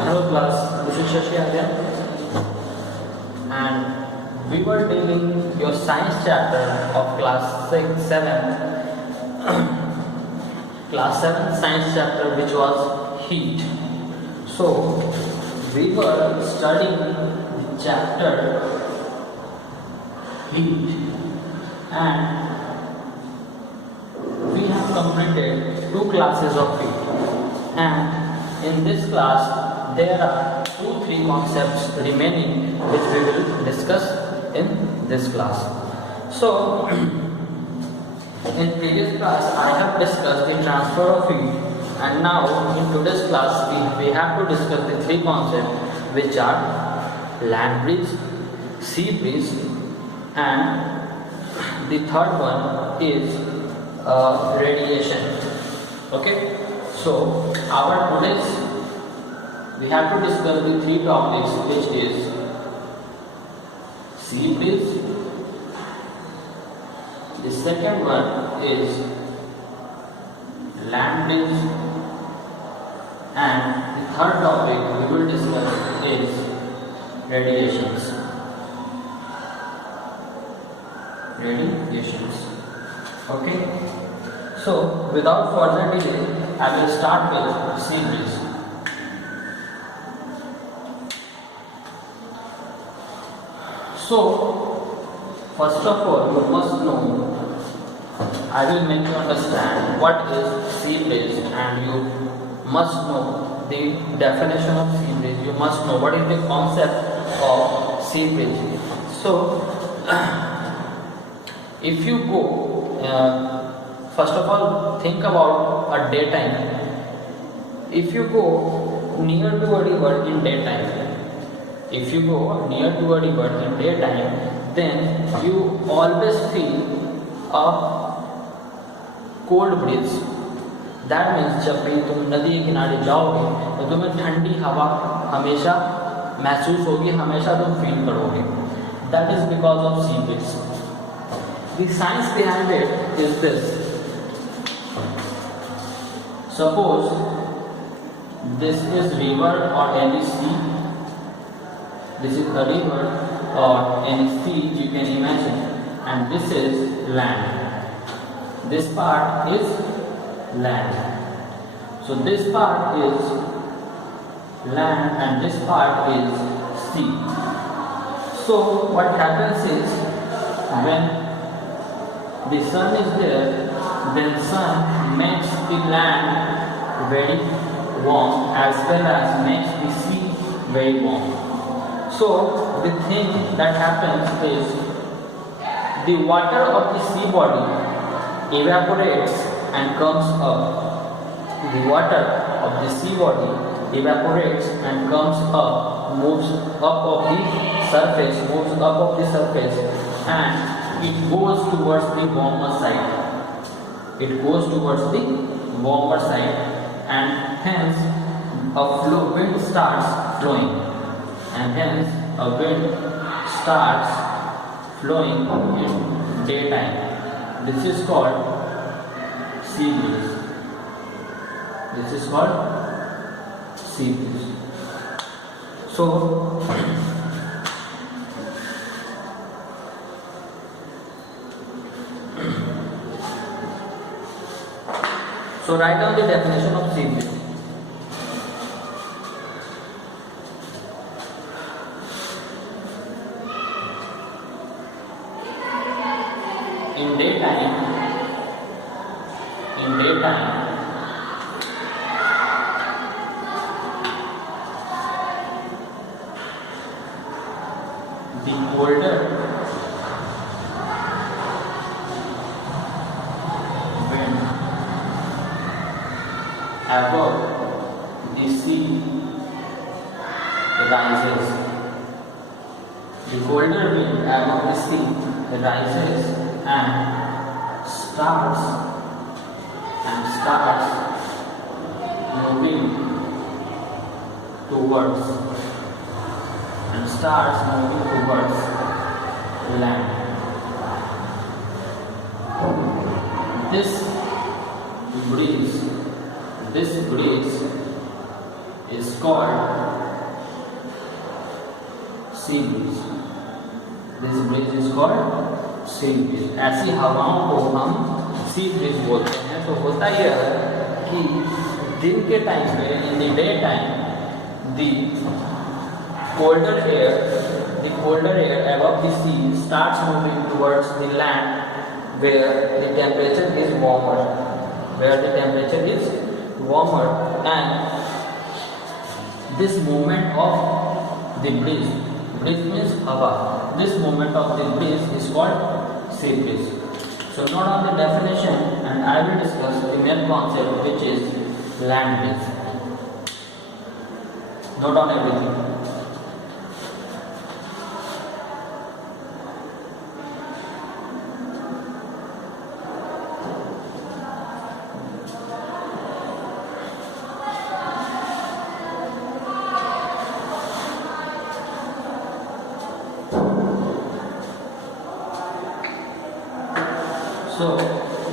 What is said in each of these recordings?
Hello class, this is Shashi again, and we were dealing your science chapter of class 6, 7, class 7 science chapter, which was heat. So we were studying the chapter heat, and we have completed 2 classes of heat, and in this class there are 2-3 concepts remaining which we will discuss in this class. So in previous class I have discussed the transfer of heat, and now in today's class we have to discuss the 3 concepts which are land breeze, sea breeze, and the third one is radiation. Okay, so our today's we have to discuss the 3 topics, which is sea breeze, the second one is land breeze, and the third topic we will discuss is radiations. Okay, so without further delay I will start with sea breeze. So, first of all, you must know, I will make you understand what is sea breeze, and you must know the definition of sea breeze. You must know what is the concept of sea breeze. So, if you go, first of all, think about a daytime. If you go near to a river in daytime, if you go near to a river in daytime, then you always feel a cold breeze. That means जब भी तुम नदी के किनारे जाओगे तो तुम्हें ठंडी हवा हमेशा महसूस होगी, हमेशा तुम फील करोगे. That is because of sea breeze. The science behind it is this. Suppose this is river or any sea. This is a river or any sea you can imagine, and this is land. This part is land. So this part is land and this part is sea. So what happens is, when the sun is there, then sun makes the land very warm as well as makes the sea very warm. So the thing that happens is, the water of the sea body evaporates and comes up. The water of the sea body evaporates and comes up, moves up of the surface, and it goes towards the warmer side. It goes towards the warmer side, and hence a wind starts flowing. And hence a wind starts flowing in daytime. This is called sea breeze. This is called sea breeze. So write down the definition of sea breeze. In daytime, the colder wind above the sea rises. The colder wind above the sea rises and starts moving towards land. This breeze is called sea breeze. This breeze is called sea breeze. ऐसी हवाओं को हम sea breeze बोलते हैं। तो होता यह है कि दिन के टाइम पे, in the day time, the colder air above the sea starts moving towards the land where the temperature is warmer, and this movement of the breeze means hawa. This movement of the breeze is called sea breeze. So note on the definition, and I will discuss the main concept, which is land breeze. Note on everything. So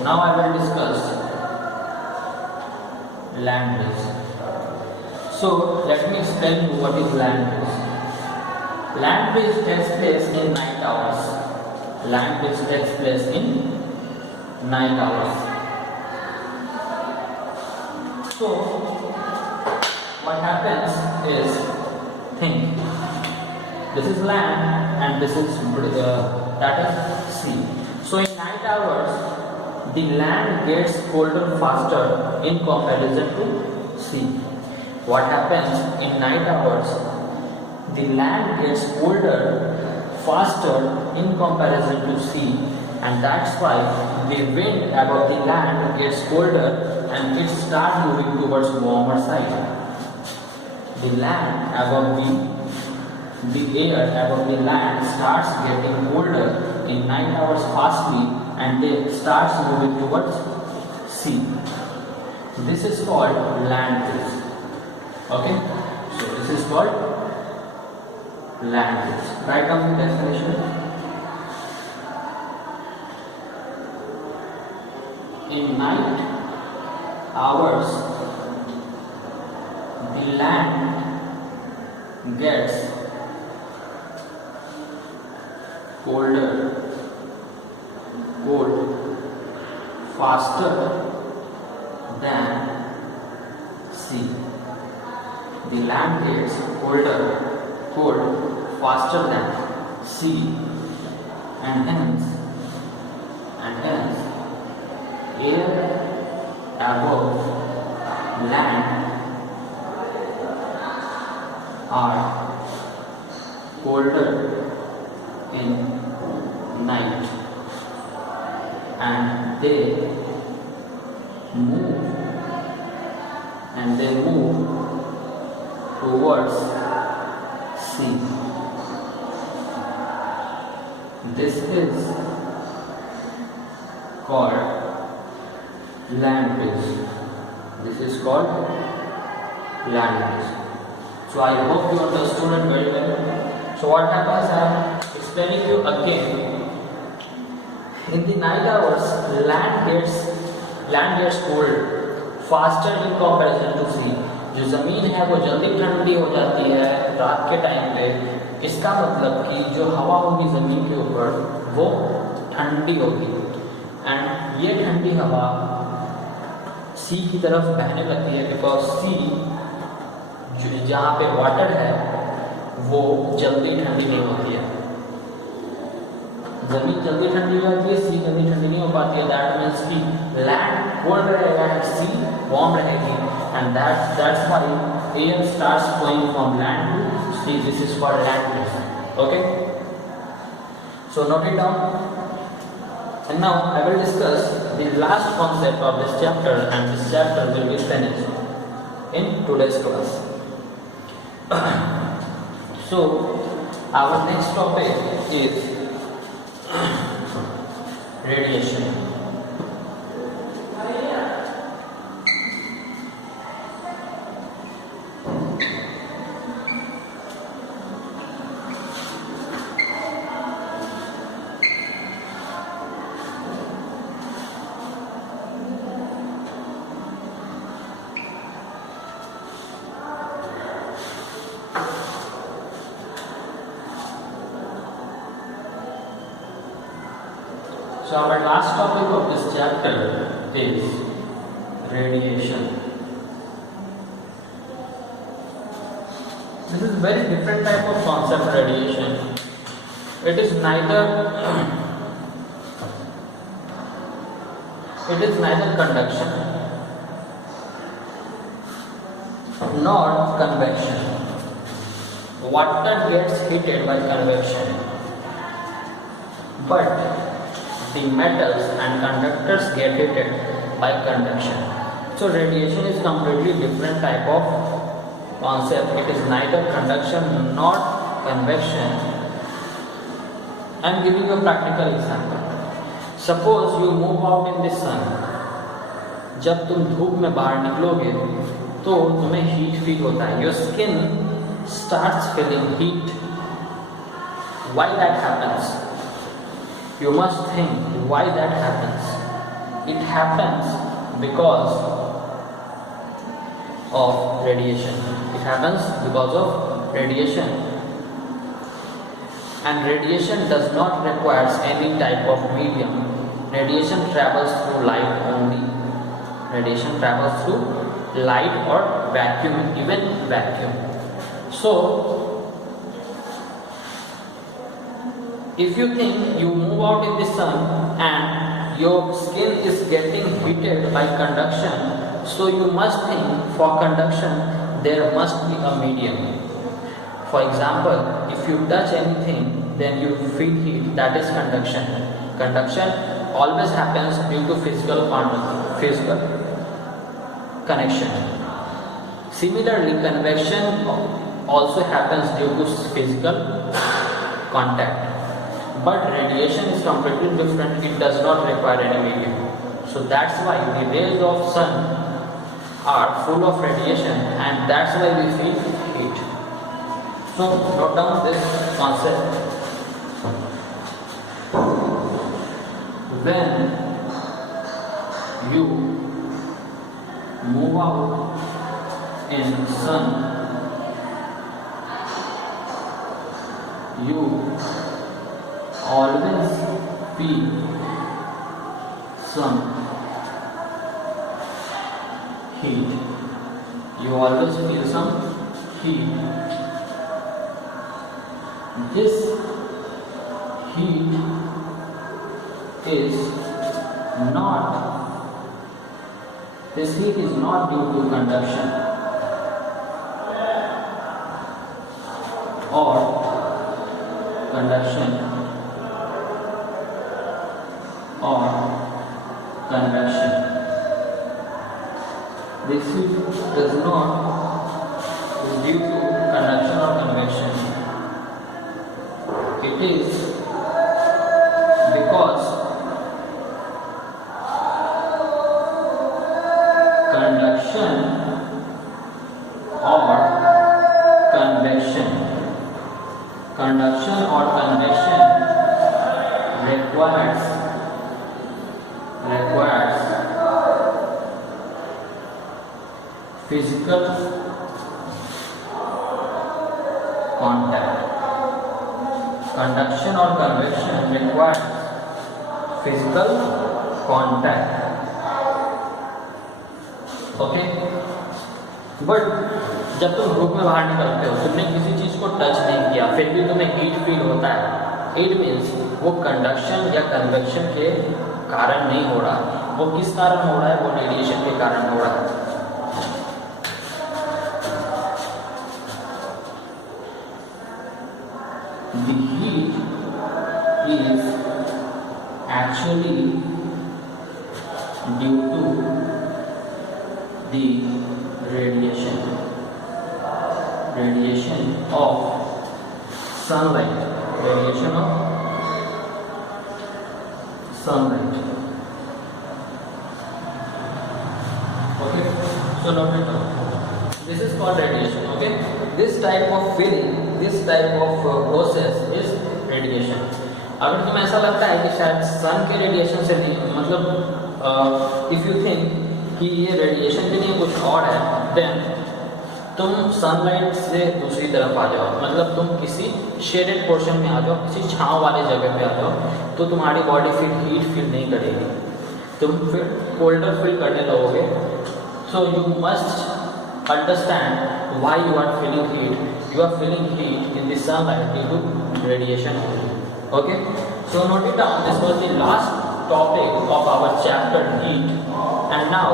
now I will discuss land breeze. So let me explain you what is land breeze. Land breeze takes place in night hours. Land breeze takes place in night hours. So what happens is, think, this is land and this is that is sea. So in night hours, the land gets colder faster in comparison to sea. What happens in night hours? The land gets colder faster in comparison to sea, and that's why the wind above the land gets colder and it starts moving towards warmer side. The land above the air above the land starts getting colder in night hours fastly, and then starts moving towards sea. This is called land breeze. Okay, so this is called land breeze. Write down the definition. In night hours, the land gets cold faster than sea. The land gets cold faster than sea, and hence air above land are colder in night, and they move towards sea. This is called land breeze. This is called land breeze. So I hope you understood it very well. So what happens, I am explaining you again. In the night hours, land gets cold faster in comparison to sea. जो ज़मीन है वो जल्दी ठंडी हो जाती है रात के टाइम पे। इसका मतलब कि जो हवा होगी ज़मीन के ऊपर वो ठंडी होगी, एंड ये ठंडी हवा सी की तरफ बहने लगती है, बिकॉज सी जहाँ पे वाटर है वो जल्दी ठंडी नहीं होती है। जमीन जल्दी ठंडी हो जाती है, सी जल्दी ठंडी नहीं हो पाती है। दैट मीन्स कि लैंड कोल्ड रहेगा एंड सी वार्म रहेगी, and that's why air starts flowing from land to sea. This is called land breeze. Okay, so note it down. And now I will discuss the last concept of this chapter, and this chapter will be finished in today's class. So our next topic is radiation. So our last topic of this chapter is radiation. This is very different type of concept, radiation. It is neither conduction nor convection. Water gets heated by convection, but the metals and conductors get heated by conduction. So radiation is completely different type of concept. It is neither conduction nor convection. I am giving you a practical example. Suppose you move out in the sun. जब तुम धूप में बाहर निकलोगे तो तुम्हें heat feel होता है. Your skin starts feeling heat. Why that happens? You must think why that happens. It happens because of radiation. It happens because of radiation. And radiation does not require any type of medium. Radiation travels through light only. Radiation travels through light or vacuum, even vacuum. So, if you think you move out in the sun and your skin is getting heated by conduction, so you must think for conduction there must be a medium. For example, if you touch anything, then you feel heat. That is conduction. Conduction always happens due to physical connection. Similarly, convection also happens due to physical contact. But radiation is completely different. It does not require any medium. So that's why the rays of sun are full of radiation, and that's why we feel heat. So note down this concept. When you move out in sun, you always feel some heat. You always feel some heat. This heat is not due to conduction or convection. This heat does not is due to conduction or convection. It is because conduction or convection requires physical contact. Conduction or convection requires physical contact. Okay, but जब तुम धूप में बाहर निकलते हो, तुमने किसी चीज को टच नहीं किया, फिर भी तुम्हें हीट फील होता है. इट मीन्स वो कंडक्शन या कन्वेक्शन के कारण नहीं हो रहा. वो किस कारण हो रहा है? वो रेडिएशन के कारण हो रहा है. The heat is actually due to the radiation of sunlight. Okay, so now this is called radiation. Okay, this type of feeling, this type of process is radiation. अगर तुम्हें ऐसा लगता है कि शायद सन के रेडिएशन से नहीं, मतलब इफ यू थिंक कि ये रेडिएशन के लिए कुछ और है, देन तुम सनलाइट से दूसरी तरफ आ जाओ, मतलब तुम किसी शेडेड पोर्शन में आ जाओ, किसी छांव वाले जगह पे आ जाओ, तो तुम्हारी बॉडी फिर हीट फील नहीं करेगी, तुम फिर कोल्डर फील करने लगोगे. So you must understand why you are feeling heat. You are feeling heat in the sunlight due to radiation only. Okay, so note it down. This was the last topic of our chapter heat, and now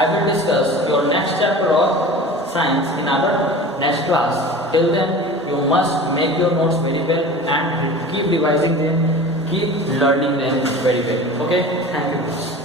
I will discuss your next chapter of science in our next class. Till then, you must make your notes very well and keep revising them, keep learning them very well. Okay, thank you.